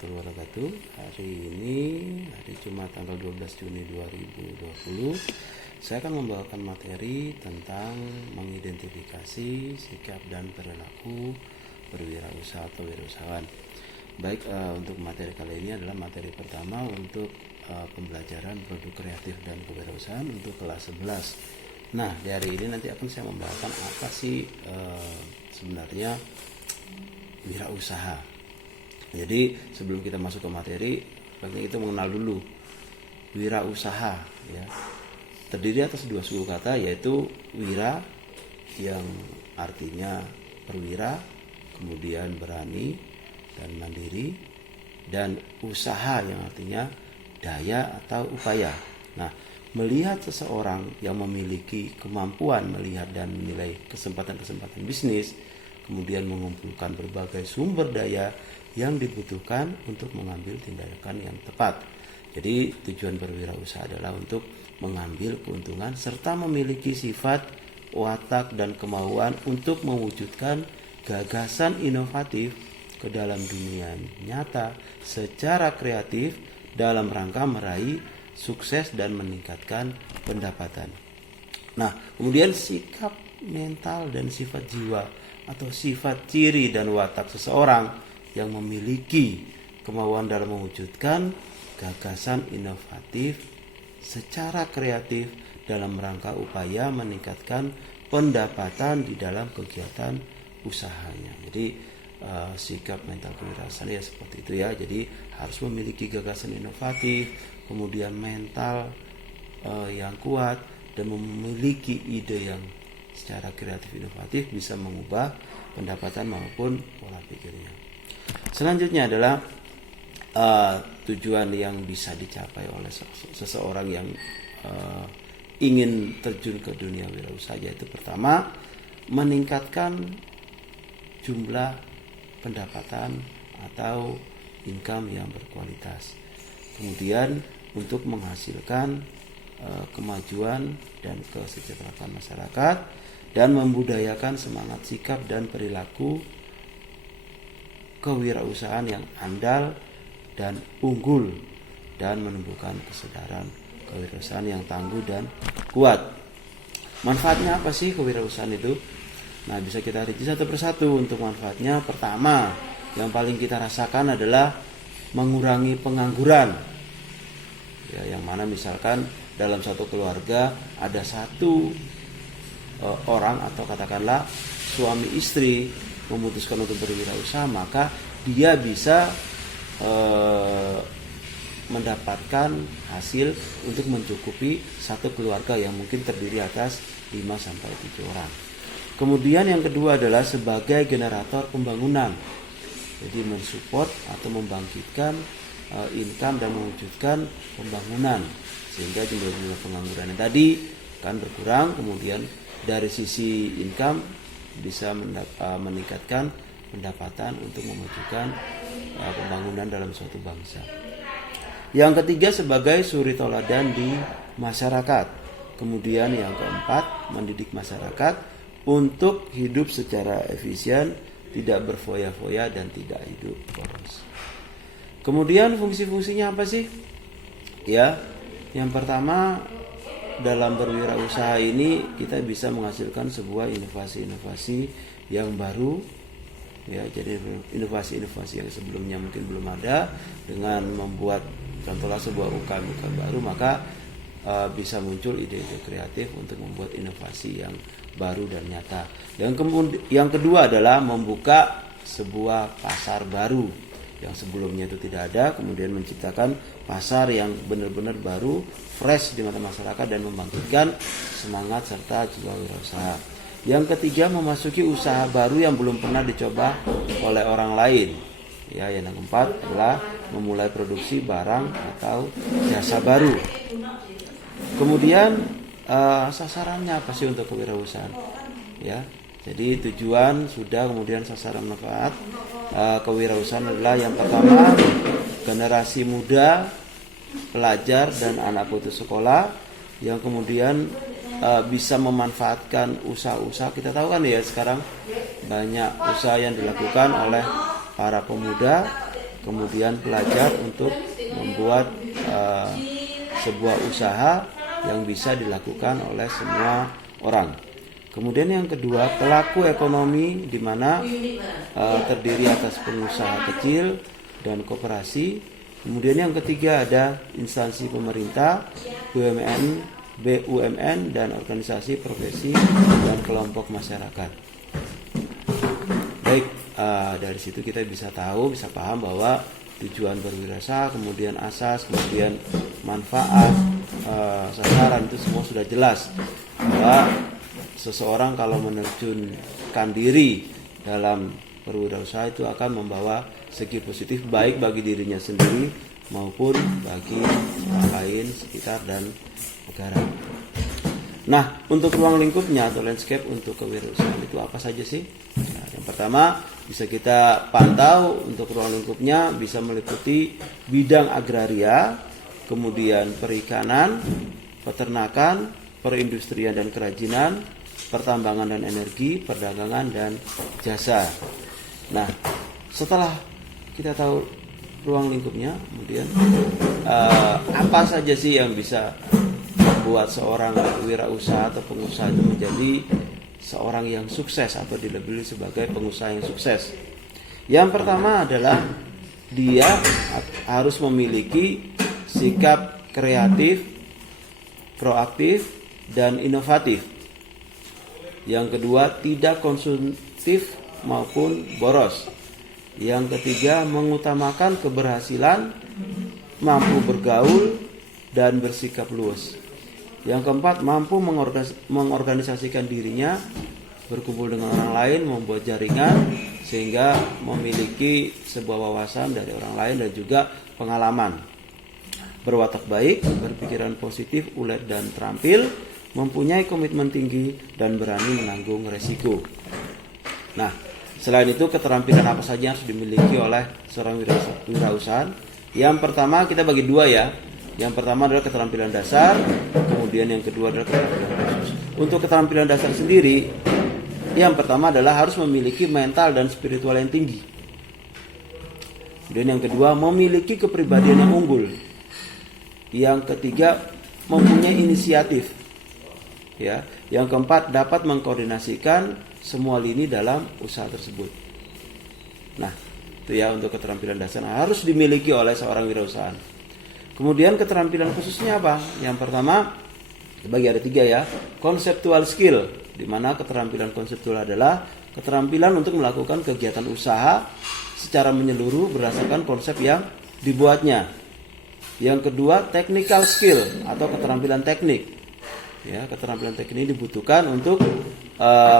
warahmatullahi wabarakatuh. Hari ini hari Jumat tanggal 12 Juni 2020, saya akan membawakan materi tentang mengidentifikasi sikap dan perilaku berwirausaha atau wirausahawan. Baik, untuk materi kali ini adalah materi pertama untuk pembelajaran produk kreatif dan kewirausahaan untuk kelas 11. Nah, di hari ini nanti akan saya membawakan apa sih sebenarnya wirausaha. Jadi sebelum kita masuk ke materi, baiknya kita mengenal dulu wirausaha, ya. Terdiri atas dua suku kata, yaitu wira yang artinya perwira, kemudian berani dan mandiri, dan usaha yang artinya daya atau upaya. Nah, melihat seseorang yang memiliki kemampuan melihat dan menilai kesempatan-kesempatan bisnis, kemudian mengumpulkan berbagai sumber daya yang dibutuhkan untuk mengambil tindakan yang tepat. Jadi tujuan berwirausaha adalah untuk mengambil keuntungan serta memiliki sifat, watak, dan kemauan untuk mewujudkan gagasan inovatif ke dalam dunia nyata secara kreatif dalam rangka meraih sukses dan meningkatkan pendapatan. Nah, kemudian sikap mental dan sifat jiwa atau sifat ciri dan watak seseorang yang memiliki kemauan dalam mewujudkan gagasan inovatif secara kreatif dalam rangka upaya meningkatkan pendapatan di dalam kegiatan usahanya. Jadi sikap mental kewirausahaan ya seperti itu ya. Jadi harus memiliki gagasan inovatif, kemudian mental yang kuat, dan memiliki ide yang secara kreatif inovatif bisa mengubah pendapatan maupun pola pikirnya. Selanjutnya adalah tujuan yang bisa dicapai oleh seseorang yang ingin terjun ke dunia wirausaha, yaitu pertama, meningkatkan jumlah pendapatan atau income yang berkualitas. Kemudian untuk menghasilkan kemajuan dan kesejahteraan masyarakat, dan membudayakan semangat sikap dan perilaku kewirausahaan yang andal dan unggul, dan menumbuhkan kesadaran kewirausahaan yang tangguh dan kuat. Manfaatnya apa sih kewirausahaan itu? Nah, bisa kita rinci satu persatu untuk manfaatnya. Pertama, yang paling kita rasakan adalah mengurangi pengangguran. Ya, yang mana misalkan dalam satu keluarga ada satu orang atau katakanlah suami istri memutuskan untuk berwirausaha, maka dia bisa mendapatkan hasil untuk mencukupi satu keluarga yang mungkin terdiri atas 5-7 orang. Kemudian yang kedua adalah sebagai generator pembangunan. Jadi mensupport atau membangkitkan income dan mewujudkan pembangunan, sehingga jumlah pengangguran yang tadi kan berkurang. Kemudian dari sisi income bisa meningkatkan pendapatan untuk memajukan pembangunan dalam suatu bangsa. Yang ketiga, sebagai suri toladan di masyarakat. Kemudian yang keempat, mendidik masyarakat untuk hidup secara efisien, tidak berfoya-foya dan tidak hidup boros. Kemudian fungsi-fungsinya apa sih? Ya, yang pertama, dalam berwirausaha ini kita bisa menghasilkan sebuah inovasi-inovasi yang baru, ya. Jadi inovasi-inovasi yang sebelumnya mungkin belum ada, dengan membuat contohnya sebuah UKM baru, maka bisa muncul ide-ide kreatif untuk membuat inovasi yang baru dan nyata. Yang kedua adalah membuka sebuah pasar baru yang sebelumnya itu tidak ada, kemudian menciptakan pasar yang benar-benar baru, fresh di mata masyarakat, dan membangkitkan semangat serta jiwa wirausaha. Yang ketiga, memasuki usaha baru yang belum pernah dicoba oleh orang lain. Ya, yang keempat adalah memulai produksi barang atau jasa baru. Kemudian sasarannya apa sih untuk kewirausahaan? Ya, jadi tujuan sudah, kemudian sasaran manfaat kewirausahaan adalah yang pertama, generasi muda, pelajar dan anak putus sekolah yang kemudian bisa memanfaatkan usaha-usaha. Kita tahu kan ya, sekarang banyak usaha yang dilakukan oleh para pemuda kemudian pelajar untuk membuat sebuah usaha yang bisa dilakukan oleh semua orang. Kemudian yang kedua, pelaku ekonomi, di mana terdiri atas pengusaha kecil dan koperasi. Kemudian yang ketiga ada instansi pemerintah, BUMN dan organisasi profesi dan kelompok masyarakat. Baik, dari situ kita bisa tahu, bisa paham bahwa tujuan berwirausaha, kemudian asas, kemudian manfaat, sasaran, itu semua sudah jelas bahwa seseorang kalau menerjunkan diri dalam berwirausaha itu akan membawa segi positif baik bagi dirinya sendiri maupun bagi orang lain, sekitar, dan negara. Nah, untuk ruang lingkupnya atau landscape untuk kewirausahaan itu apa saja sih? Nah, yang pertama bisa kita pantau untuk ruang lingkupnya bisa meliputi bidang agraria, kemudian perikanan, peternakan, perindustrian dan kerajinan, pertambangan dan energi, perdagangan dan jasa. Nah, setelah kita tahu ruang lingkupnya, kemudian apa saja sih yang bisa membuat seorang wirausaha atau pengusaha itu menjadi seorang yang sukses atau dilabeli sebagai pengusaha yang sukses? Yang pertama adalah dia harus memiliki sikap kreatif, proaktif, dan inovatif. Yang kedua, tidak konsumtif maupun boros. Yang ketiga, mengutamakan keberhasilan, mampu bergaul, dan bersikap luas. Yang keempat, mampu mengorganisasikan dirinya, berkumpul dengan orang lain, membuat jaringan, sehingga memiliki sebuah wawasan dari orang lain dan juga pengalaman. Berwatak baik, berpikiran positif, ulet dan terampil, mempunyai komitmen tinggi, dan berani menanggung resiko. Nah, selain itu keterampilan apa saja yang harus dimiliki oleh seorang wirausaha? Yang pertama kita bagi dua ya. Yang pertama adalah keterampilan dasar, kemudian yang kedua adalah keterampilan khusus. Untuk keterampilan dasar sendiri, yang pertama adalah harus memiliki mental dan spiritual yang tinggi. Kemudian yang kedua, memiliki kepribadian yang unggul. Yang ketiga, mempunyai inisiatif. Ya, yang keempat, dapat mengkoordinasikan semua lini dalam usaha tersebut. Nah, itu ya untuk keterampilan dasar harus dimiliki oleh seorang wirausaha. Kemudian keterampilan khususnya apa? Yang pertama, bagi ada 3 ya, conceptual skill, di mana keterampilan konseptual adalah keterampilan untuk melakukan kegiatan usaha secara menyeluruh berdasarkan konsep yang dibuatnya. Yang kedua, technical skill atau keterampilan teknik. Ya, keterampilan teknik ini dibutuhkan untuk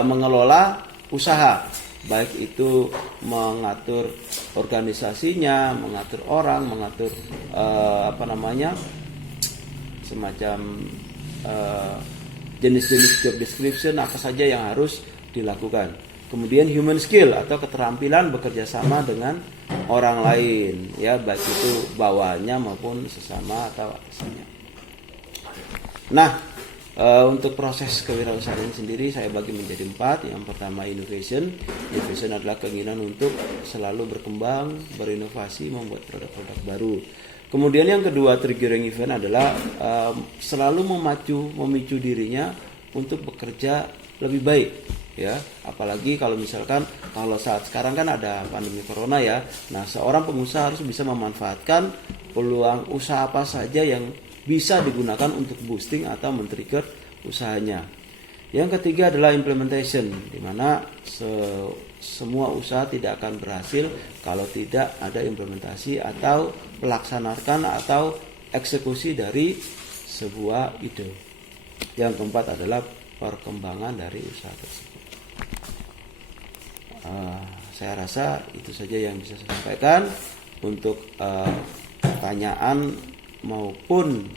mengelola usaha, baik itu mengatur organisasinya, mengatur orang, mengatur semacam jenis-jenis job description apa saja yang harus dilakukan. Kemudian human skill atau keterampilan bekerja sama dengan orang lain, ya baik itu bawahannya maupun sesama atau atasannya. Nah, untuk proses kewirausahaan sendiri saya bagi menjadi 4. Yang pertama innovation. Innovation adalah keinginan untuk selalu berkembang, berinovasi, membuat produk-produk baru. Kemudian yang kedua, triggering event adalah selalu memicu dirinya untuk bekerja lebih baik, ya. Apalagi kalau misalkan kalau saat sekarang kan ada pandemi corona ya. Nah, seorang pengusaha harus bisa memanfaatkan peluang usaha apa saja yang bisa digunakan untuk boosting atau men-trigger usahanya. Yang ketiga adalah implementation, di mana semua usaha tidak akan berhasil kalau tidak ada implementasi atau pelaksanaan atau eksekusi dari sebuah ide. Yang keempat adalah perkembangan dari usaha tersebut. Saya rasa itu saja yang bisa saya sampaikan. Untuk pertanyaan maupun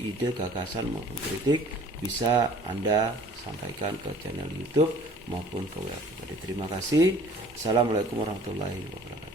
ide, gagasan maupun kritik bisa Anda sampaikan ke channel YouTube maupun ke web. Terima kasih. Assalamualaikum warahmatullahi wabarakatuh.